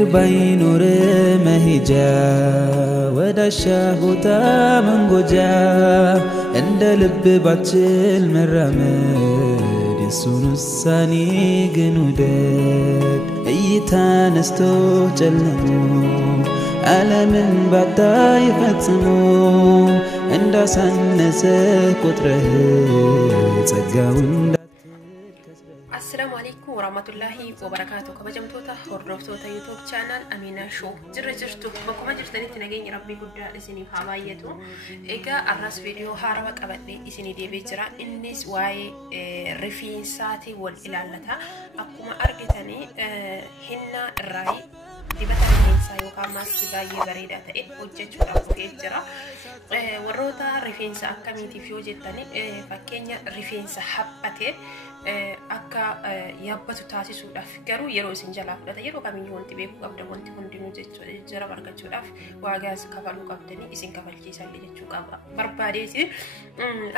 እግር ባይኖር መሄጃ ወዳሻ ቦታ መንጎጃ እንደ ልብ ባችል መራመድ የሱን ውሳኔ ግን ውደድ እይታ ነስቶ ጨልሞ ዓለምን ባታይ ፈጽሞ እንዳሳነሰ ቁጥረህ ጸጋውን السلام عليكم ورحمة الله وبركاته كبجمتوتا هردوفتوتا يوتيوب channel أمينة شو جرجرتو بكم جرتني تناجين ربي قدر إسني بحوايته إيجا الرأس فيديو هاربك أبدي إسني دي بيجرا الناس واي رفين ساتي والإلالتها أقوم أرجتني هنا الرأي dibata rifeensa yookaan maaskii baay'ee bareedaa ta'e hojjechuudhaaf jira. Warroota rifeensa akkamiitiif yoo jettani fakkeenya rifeensa haphatee akka yabbatu taasisuudhaaf garuu yeroo isin jalaa fudhata yeroo kamiyyuu wanti beekuu qabda wanti hundinuu jira argachuudhaaf waagaas kafaluu qabdanii isin kafalchiisallee jechuu qaba. Barbaadeeti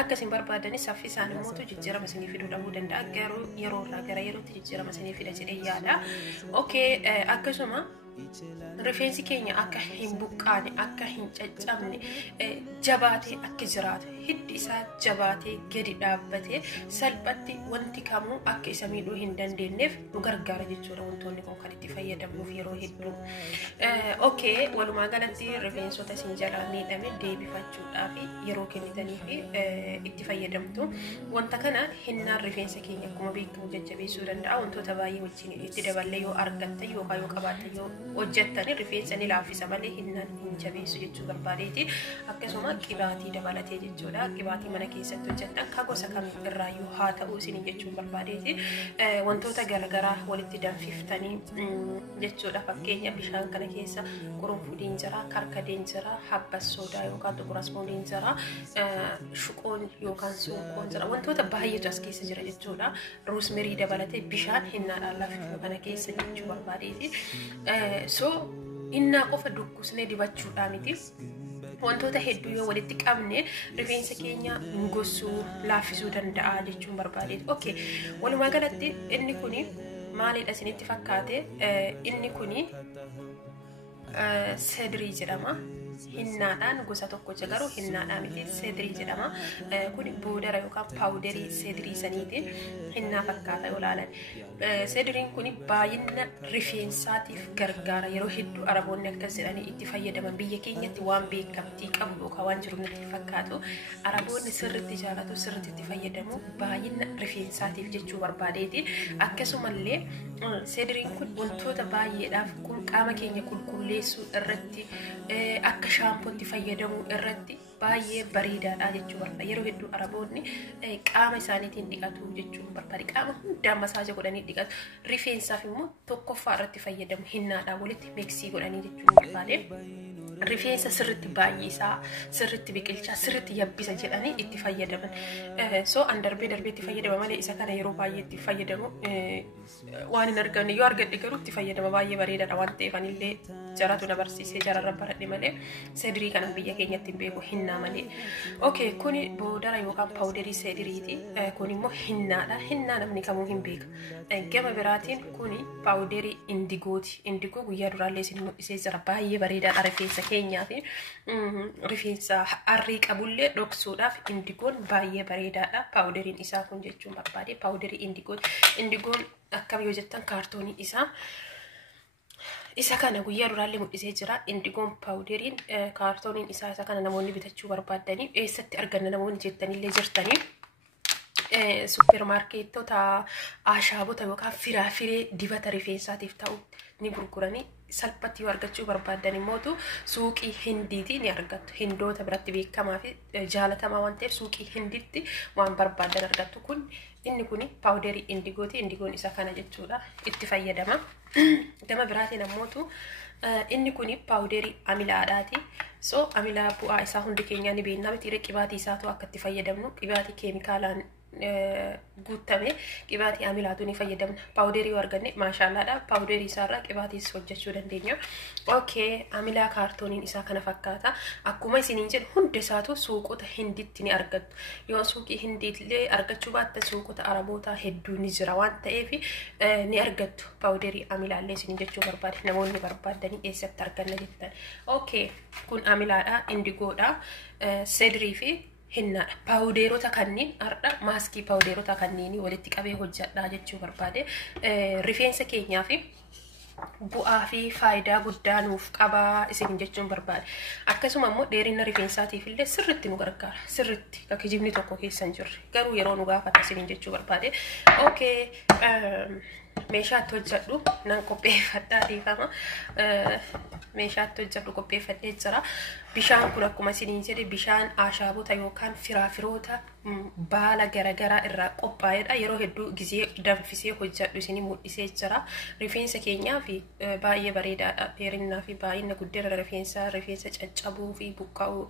akka isin barbaadani saffisaan immoo jijjiirama isinii fiduu dhabuu danda'a garuu yeroo irraa gara yerootti jijjiirama isinii fida jedhee yaada. Okay akkasuma rifeensi keenya akka hin buqqaane akka hin caccabne jabaatee akka jiraatu hiddi isaa jabaatee gadi dhaabbatee salphatti wanti kamuu akka isa miidhuu hin dandeenyeef nu gargaara jechuudha wantoonni kun kan itti fayyadamnuuf yeroo hedduu. Okay walumaa galatti rifeensota isin jalaa miidhame deebifachuudhaaf yeroo kennitanii fi itti fayyadamtu. Wanta kana hinnaan rifeensa keenya akkuma beekamu jajjabeessuu danda'a wantoota baay'ee wajjin itti daballee yoo argatte yookaan yoo qabaatte yoo hojjettani rifeensa ni laaffisa malee hinnaan hin jabeessu jechuu barbaadeeti. Akkasuma qibaatii dabalatee jechuudha. Qibaatii mana keessatti hojjettan ka gosa kamii irraayyuu haa ta'u isin jechuun barbaadeeti. Wantoota garaagaraa walitti danfiftanii jechuudha. Fakkeenya bishaan kana keessa qurunfudiin jira, karkadeen jira, habbas soodaa yookaan xuqurasmooliin jira, shuqoon yookaan suuqoon jira. Wantoota baay'eetu as keessa jira jechuudha. Roosmerii dabalatee bishaan hinnaadhaan laaffifnu kana keessa jechuu barbaadeeti. So inna qofa dukkusne dibachuudha miti wantoota hedduu yoo walitti qabne rifeensa keenya gossuu laaffisuu danda'a jechuun barbaadeeti. Okay walumaa galatti inni kuni maalidha isinitti fakkaate inni kuni sedrii jedhama. Hinnaadhaan gosa tokko garuu hinnaadhaan miti sedrii jedhama. Kuni boodara yookaan paawuderii sedrii saniiti hinnaa fakkaata yoo ilaalan. Sedriin kuni baay'ina rifeensaatiif gargaara yeroo hedduu araboonni akkas jedhanii itti fayyadaman biyya keenyatti waan beekamtii qabu yookaan waan jiru natti fakkaatu araboonni sirriitti jaalatu sirriitti itti fayyadamu baay'ina rifeensaatiif jechuu barbaadeeti. Akkasumallee sedriin kun wantoota baay'eedhaaf kun qaama keenya qulqulleessuu irratti akka shaampootti fayyadamuu irratti baay'ee bareedaadha jechuu barbaada. Yeroo hedduu araboonni qaama isaaniitiin dhiqatu jechuun barbaade. Qaama hundaan masaaja godhanii dhiqatu. Rifeensaaf immoo tokkoffaa irratti fayyadamu hinnaadhaan walitti miksii godhanii jechuun barbaade. Rifeensa sirriitti baay'isaa, sirriitti biqilchaa, sirriitti yabbisa jedhanii itti fayyadaman. So an darbee itti fayyadama malee isa kana yeroo baay'ee itti fayyadamu waan hin argamne yoo argadhe garuu itti fayyadama baay'ee bareedaadha waan ta'eef anillee jaratu na barsiisee jararra baradhe malee sedrii kana biyya keenyatti hin beeku hinnaa malee. Okay kuni boodara yookaan paawuderii sedriiti. Kun immoo hinnaadha. Hinnaa namni kamuu hin beeka. Gama biraatiin kuni paawuderii indigooti. Indigoo guyyaa duraallee isin mul'isee jira baay'ee bareedaadha rifeensa keenyaa fi rifeensa arrii qabullee dhoksuudhaaf indigoon baay'ee bareedaadha. Paawuderiin isaa kun jechuun barbaade paawuderii indigooti. Indigoon akkam yoo jettan kaartoonii isaa isa kana guyyaa duraallee mul'isee jira. Indigoon paawuderiin kaartooniin isaa isa kana namoonni bitachuu barbaadanii eessatti arganna namoonni jettanillee jirtanii. Supermarkeetota ashaabota yookaan firaafiree dibata rifeensaatiif ta'u ni gurguranii salphatti yoo argachuu barbaadan immoo suuqii hindiitii ni argattu. Hindoota biratti beekamaa fi jaalatamaa waan ta'eef suuqii hindiitti waan barbaadan argattu. Kun inni kuni paawuderii indigooti. Indigoon isa kana jechuudha itti fayyadama. Gama biraatiin ammoo inni kuni paawuderii amilaadhaati. So amilaa bu'aa isaa hundi keenyaa ni beekna miti qibaatii isaatu akka itti fayyadamnu qibaatii keemikaalaan guutame qibaatii amilaatu ni fayyadamna. Paawuderii arganne maashaallaadha. Paawuderii isaarraa qibaatiis hojjechuu dandeenya. Okay, amilaa kaartooniin isaa kana fakkaata. Akkuma isiniin jedhu hundi isaatu suuqota Hindiitti ni argattu. Yoo suuqii Hindiitillee argachuu baatte suuqota Arabootaa hedduu ni jira waan ta'eef ni argattu. Paawuderii amilaallee isiniin jechuu barbaade namoonni barbaadanii eessatti arganna jettan. Okay, kun amilaadha, indigoodha, sedirii fi hinna paawudeerota kanniin arda maaskii paawudeerota kanniin walitti qabee hojjadhaa jechuu barbaade. Rifeensa keenyaa fi bu'aa fi faayidaa guddaa nuuf qabaa isin jechuun barbaade. Akkasuma immoo dheerina rifeensaatiif illee sirriitti nu gargaara. Sirriitti akka kijibni tokko keessa hin jirre garuu yeroo nu gaafata isin jechuu barbaade. Okay, meeshaatti hojjedhu nan qopheeffadhaa dhiifama. Meeshaatti hojjedhu qopheeffadhee jira. Bishaan kun akkuma isiniin jedhe bishaan ashaabota yookaan firaafiroota baala garagaraa irraa qophaa'edha. Yeroo hedduu gizee danfisee hojjedhu isiniin mul'isee jira. Rifeensa keenyaa fi baay'ee bareedaadha. Dheerinaa fi baay'ina guddina rifeensa caccabuu fi buqqa'uu.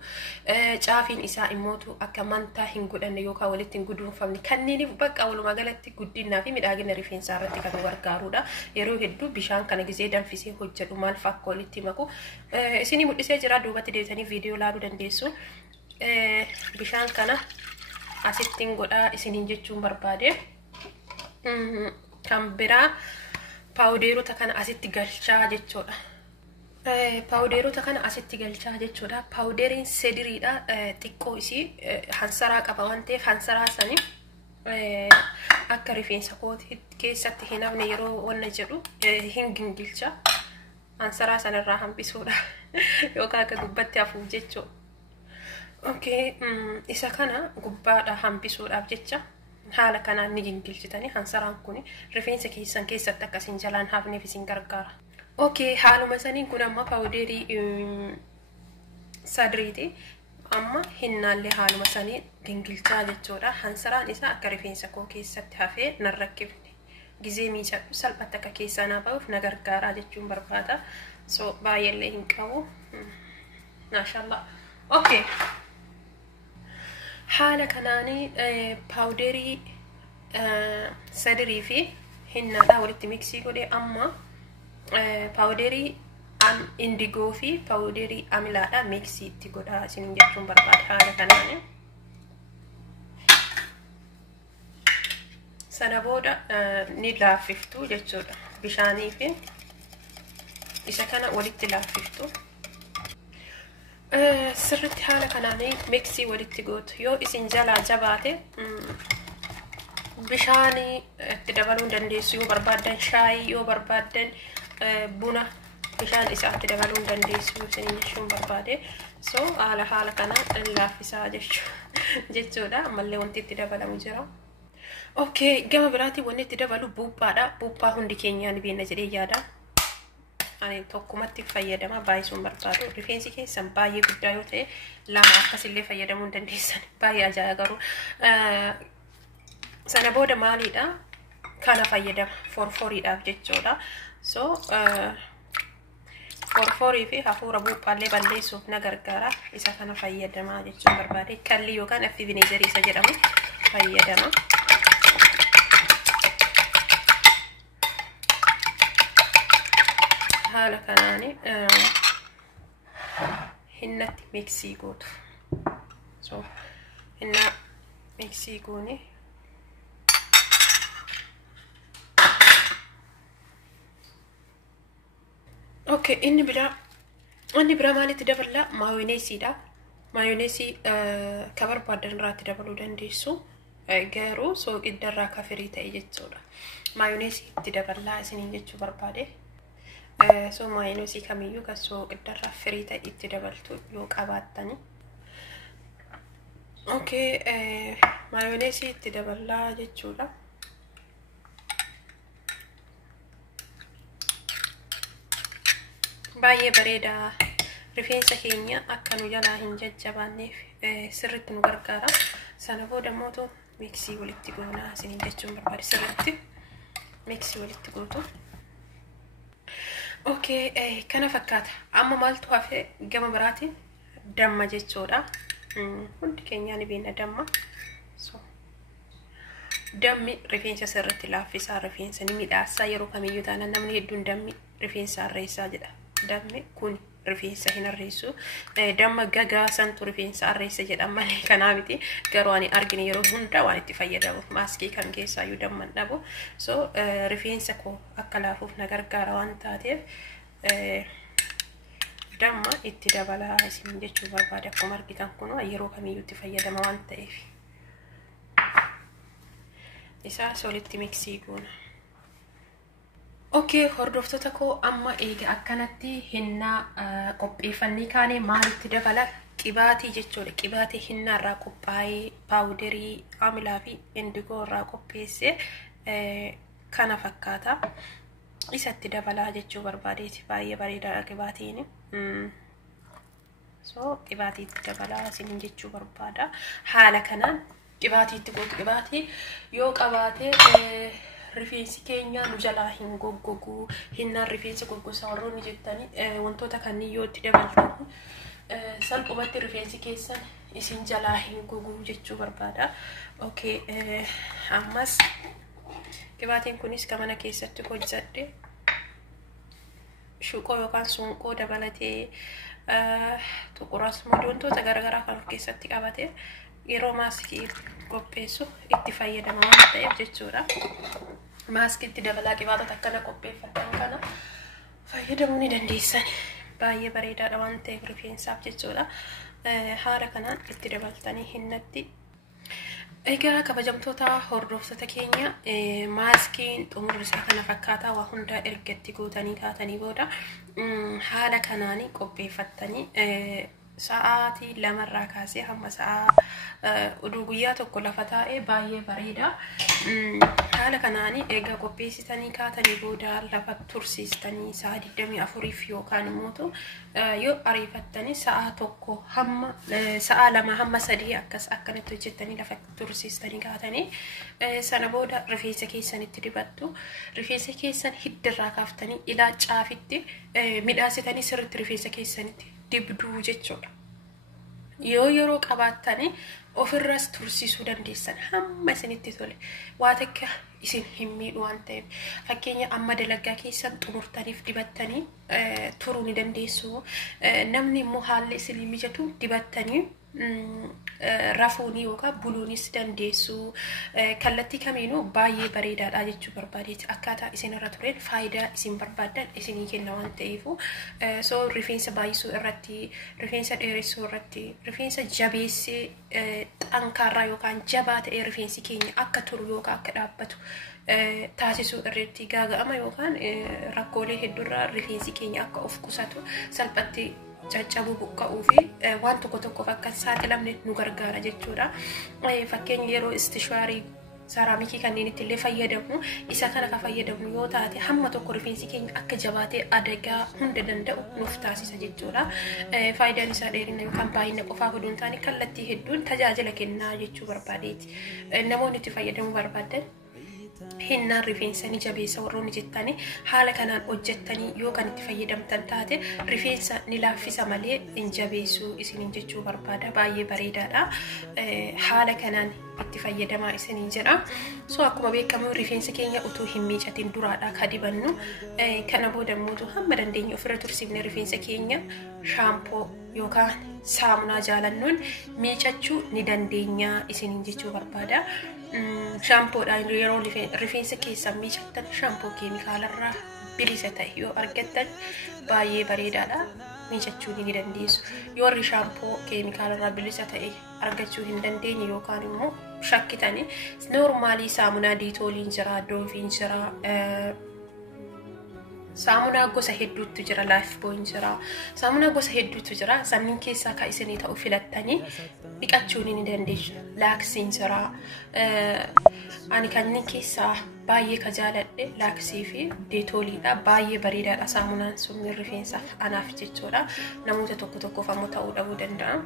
Caafiin isaa immootu akka mantaa hin godhanne yookaan walitti hin guduunfamne kanneeniif bakka walumaa galatti guddinaa fi midhaagina rifeensaa irratti kan nu gargaarudha. Yeroo hedduu bishaan kana gizee danfisee hojjedhu maal fakka walitti maku isinii mul'isee jira. Duubatti deebitanii viidiyoo laaluu dandeessu. Bishaan kana asittiin godhaa isiniin jechuun barbaade. Kan biraa paawudeerota kana asitti galchaa jechuudha. Paawudeerota kana asitti galchaa jechuudha. Paawuderiin sediriidha. Xiqqoo isii hansaraa qaba waan ta'eef hansaraa sanii akka rifeensa kootii keessatti hin hafne yeroo wanna jedhu hin gingilcha. Hansaraa sanarraa hambisuudha yookaan akka gubbatti hafuuf jechuudha. Okay, isa kana gubbaadha hambisuudhaaf jecha haala kanaan ni gingilchitanii hansaraan kun rifeensa keessan keessatti akkasiin jalaan hafneef isin gargaara. Okay, haaluma saniin kun amma paawuderii sadriiti. Amma hinnaallee haaluma sanii gingilchaa jechuudha. Hansaraan isaa akka rifeensa koo keessatti hafee nan rakkifne. Gizee miicadhu salphatti akka keessaa naa ba'uuf na gargaaraa jechuun barbaada. So baay'eellee hin qabu. Maashaallah. Okay. Haala kanaanii paawuderii sadirii fi hinnaadhaa walitti miksii godhee amma paawuderii indigoo fi paawuderii amilaadhaa miksii itti godhaa isiniin jechuun barbaada. Haala kanaanii. Sana booda ni laaffiftu jechuudha. Bishaanii fi isa kana walitti laaffiftu. Sirriitti haala kanaanii miksii walitti gootu. Yoo isin jalaa jabaate bishaanii itti dabaluu dandeessu. Yoo barbaaddan shaayii, yoo barbaaddan buna bishaan isaatti dabaluu dandeessu isiniin jechuun barbaade. So haala kanaan laaffisaa jechuudha. Ammallee wanti itti dabalamu jira. Okay, gama biraatiin wanti itti dabalu buuphaadha. Buuphaa hundi keenyaan beekna jedhee yaada. Ani tokkumatti fayyadama baay'isuun barbaadu. Rifeensi keessan baay'ee guddaa yoo ta'e lama akkasillee fayyadamuu dandeessan. Baay'ee ajaa'iba garuu. Sana booda maaliidha? Kana fayyadama forforiidhaaf jechuudha. So forforii fi hafuura buuphaallee balleessuuf na gargaara. Isa kana fayyadamaa jechuun barbaade. Kalli yookaan affi vineegarii isa jedhamu fayyadama. Haala kanaanii hinnatti miksii gootu. So hinna miksii goone okay, inni biraa maalitti dabala? Maayoneesiidha. Maayoneesii ka barbaadan irraatti dabaluu dandeessu. Garuu sooqiddarraa ka firii ta'e jechuudha. Maayoneesii itti dabalaa isiniin jechuu barbaade. So maayoneesii kamiyyuu ka sooqiddarraa firii ta'e itti dabaltu yoo qabaattani. Okay, maayoneesii itti dabalaa jechuudha. Baay'ee bareeda. Rifeensa keenya akka nu jalaa hin jajjabaanneef sirriitti nu gargaara. Sana booda mootu miksii walitti goonaa isiniin jechuun barbaade. Sirriitti miksii walitti gootu. Okay, kana fakkaata. Amma maaltu hafe gama biraatiin damma jechuudha. Hundi keenyaa ni beekna damma. So dammi rifeensa sirriitti laaffisaa rifeensa ni midhaasaa yeroo kamiyyuu taanaan namni hedduun dammi rifeensa arreessaa jedha. Dammi kun rifeensa hin arreessu. Damma gagaa santu rifeensa arreessa jedhama malee kanaa miti. Garuu ani argine yeroo hunda waan itti fayyadamu maaskii kan keessaayyuu damma hin dhabu. So rifeensa koo akka laafuuf na gargaara waan taateef damma itti dabalaa isin jechuu barbaada. Akkuma argitan kun yeroo kamiyyuu itti fayyadama waan ta'eef. Isa solitti miksii goona. Okay, hordoftoota koo amma eega akkanatti hinnaa qopheeffannee kaane maalitti dabala qibaatii jechuudha. Qibaatii hinnaa irraa qophaa'ee paawudarii amilaa fi indigoo irraa qopheesse kana fakkaata. Isatti dabalaa jechuu barbaadeeti. Baay'ee bareedaadha qibaatiin. So qibaatiitti dabalaa isin jechuu barbaada. Haala kanaan qibaatiitti gootu qibaatii yoo qabaate rifeensi keenya nu jalaa hin goggogu. Hinnaan rifeensa goggosaa warroonni jettanii wantoota kanneen yoo itti dabaltan salphumatti rifeensi keessan isin jalaa hin gogu jechuu barbaada. Okay, ammas qibaatiin kunis kamana keessatti hojjadhe shuqoo yookaan sunqoo dabalatee tuquras wantoota garaagaraa kan of keessatti qabate yeroo maaskii qopheessu itti fayyadama waan ta'eef jechuudha. Maaskiitti dabalaa qibaatota akkana qopheeffatan kana fayyadamuu ni dandeessan. Baay'ee bareedaadha waan ta'eef rifeensaaf jechuudha. Haala kanaan itti dabaltanii hinnatti. Egaa kabajamtoota hordoftoota keenya maaskiin xumurri isaa kana fakkaataa waa hunda ergatti gootanii kaatanii booda haala kanaan qopheeffattanii sa'aatii 2 irraa kaasee hamma sa'a oduu guyyaa tokko lafa taa'ee baay'ee bareeda. Haala kanaan egaa qopheessitanii kaatanii booda lafa tursiistanii sa'a 24 yookaan immoo yoo ariifattanii sa'a 1 hamma sa'a 2 hamma 3 akkanatti hojjettanii lafa tursiistanii kaatanii sana booda rifeensa keessanitti dibattu. Rifeensa keessan hiddarraa kaaftanii ilaa caafitti midhaasitanii sirriitti rifeensa keessanitti dibduu jechuudha. Yoo yeroo qabaattanii ofirras tursiisuu dandeessan hamma isinitti tole. Waa takka isin hin miidhu waan ta'eef. Fakkeenya amma dalagaa keessan xumurtaniif dibattanii turuu ni dandeessu. Namni immoo haalli isin mijatu dibattanii rafuuni yookaan buluunis dandeessu. Kallattii kamiinuu baay'ee bareedaadha jechuu barbaadeeti. Akkaataa isin irra tureen faayidaa isin barbaadan isinii kenna waan ta'eefu. So rifeensa baay'isuu irratti, rifeensa dheeressuu irratti, rifeensa jabeessee xankaarraa yookaan jabaa ta'ee rifeensi keenya akka turu yookaan akka dhaabbatu taasisuu irratti gaaga'ama yookaan rakkoolee hedduurraa rifeensi keenya akka of qusatu salphatti caccabuu buqqa'uu fi waan tokko akka saaxilamne nu gargaara jechuudha. Fakkeenya yeroo istisharii saraamikii kanneen itti illee fayyadamu isa kana ka fayyadamu yoo taate hamma tokko rifeensi keenya akka jabaatee adagaa hunda danda'u nuuf taasisa jechuudha. Faayidaan isaa dheerina yookaan baay'ina qofaaf odoo hin taane kallattii hedduun tajaajila kennaa jechuu barbaadeeti. Namoonni itti fayyadamuu barbaadan hinnaan rifeensa ni jabeessa warroonni jettanii haala kanaan hojjettanii yoo kan itti fayyadamtan taate rifeensa ni laaffisa malee hin jabeessu isiniin jechuu barbaada. Baay'ee bareedaadha. Haala kanaan itti fayyadamaa isiniin jedha. So akkuma beekamu rifeensa keenya utuu hin miicatin duraadha ka dibannu. Kana booda immoo hamma dandeenye ofirra tursiifne rifeensa keenya shaampoo yookaan saamunaa jaalannuun miicachuu ni dandeenya isiniin jechuu barbaada. Shaampoodhaan yeroo rifeensa keessan miicattan shaampoo keemikaalarraa bilisa ta'e yoo argattan baay'ee bareedaadha. Miicachuu ni dandeessu. Yoo shaampoo keemikaalarraa bilisa ta'e argachuu hin dandeenye yookaan immoo shakkitanii noormaalii saamunaa diitooliin jira, dooviin jira, saamunaa gosa hedduutu jira, laayifbooyin jira, saamunaa gosa hedduutu jira. Sanniin keessaa ka isinii ta'u filattanii dhiqachuu ni dandeessu. Laaksiin jira. Ani kanneen keessaa باية كجالة لاكسي في ديتولي دا باية بريدة أسامنا سمي رفينسا أنا في تجورا نموت توكو فمتاودا ودندا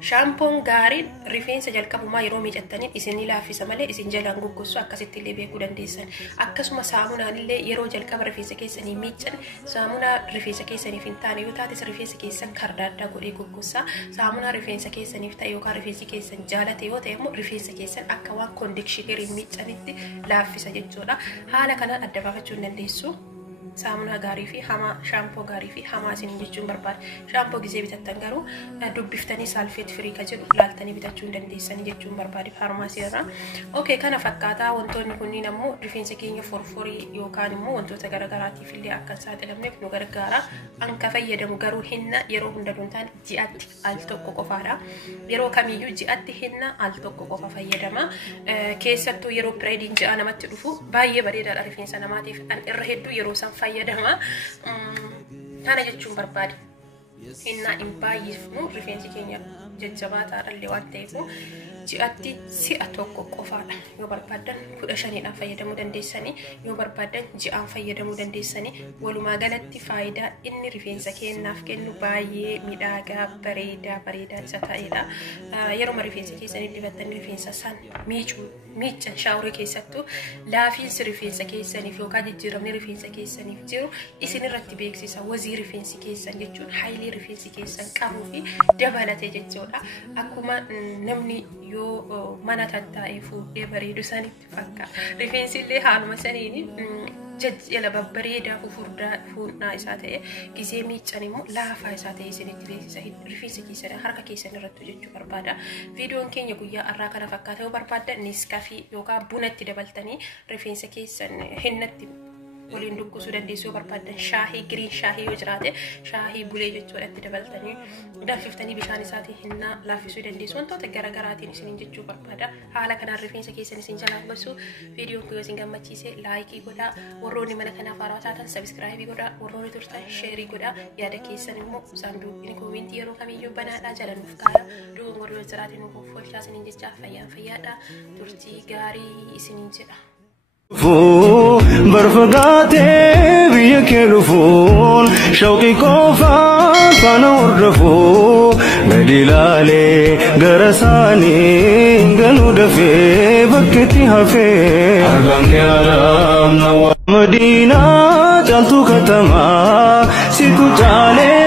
شامبون غاري رفينسا جالكابو ما يرومي جتانين إسني لا في سمالي إسن جالان غوكسو أكاسيتي اللي بيكو دنديسن أكاسو ما سامنا اللي يرو جالكاب رفينسا كيساني ميتشن سامنا رفينسا كيساني فينتاني يوتاتس رفينسا كيسان كاردادا غوري غوكسا سامنا رفينسا كيساني فتايوكا رفينسا كيسان جالتي يوتيمو رفينسا كيسان أكاوان كونديكشي غيري ميتشانيتي لا في سجدودا حالا كان أدبابة جننديسو سامنا غاري في هما شامبو غاري في هما سنين جون برباد شامبو جزء بتتنقرو دبفتني سالفيت فري كجل لالتني بتجون دندي سنين جون برباد فارماسي را أوكي كان فكاتا وانتو نكوني نمو رفين سكيني فورفوري يوكان مو وانتو تغرغراتي في اللي أكل ساعة لمنك نغرغرا أنك فيدا مغرو هنا يرو هندونتان جيات ألتوكو قفارا يرو كميو جيات هنا ألتوكو قفا فيدا ما كيساتو يرو بريدين جانا متلفو باية بريدا رفين سنماتي أن إرهدو يرو سنف fayyadama kana jechuun barbaade inna imbaayifnu rifeensi keenya jajjabaataadhalle waan ta'eef ji'atti si'a tokko qofaadha yoo barbaadan 15dhaan fayyadamuu dandeessanii yoo barbaadan ji'aan fayyadamuu dandeessanii walumaa galatti faayidaa inni rifeensa keenyaaf kennu baay'ee midhaagaa bareedaa isa ta'edha yeroo rifeensa keessanii dibattanii rifeensa san miiccan shaawrii keessattuu laafiinsi rifeensa keessaniif yookaan jijjiiramni rifeensa keessaniif jiru isin irratti beeksisa wazii rifeensi keessan jechuun haayilii rifeensi keessan qabuu fi dabalatee jechuudha akkuma namni yoo mana tattaa'ee fuudhee bareedu sanitti fakkaata rifeensi illee haaluma saniin jajjala babbareedaa fuudhaa isaa ta'e gisee miiccan immoo laafaa isaa ta'e isinitti beeksisa rifeensa keessan harka keessan irratti hojjechuu barbaada viidiyoon keenya guyyaa har'aa kana fakkaata yoo barbaadda niskafii yookaan bunatti dabaltanii rifeensa keessan hinnatti waliin dukkusuu dandeessu yoo barbaadan shaahii giriin shaahii yoo jiraate shaahii bulee jechuudhaatti dabaltanii danfiftanii bishaan isaatiin hinnaa laaffisuu dandeessu wantoota garaagaraatiin isiniin jechuu barbaada haala kanaan rifeensa keessan isin jalaa basu viidiyoon kun yoo isin gammachiise laayikii godhaa warroonni mana kanaaf haaraa taatan sabiskiraayibii godhaa warroonni turtan sheerii godhaa yaada keessan immoo saanduuqni koomentii yeroo kamiyyuu banaadhaa jala nuuf kaaya dogongorri yoo jiraate nuuf folchaa isiniin jechaa fayyaadhaa turtii gaarii isiniin jedha. برفقاتي بيك لفون شوقي كوفان فانا وردفو مدلالي قرساني قنو دفي بكتي هفي أرغم كرام نوى مدينة جانتو كتما سيكو جالي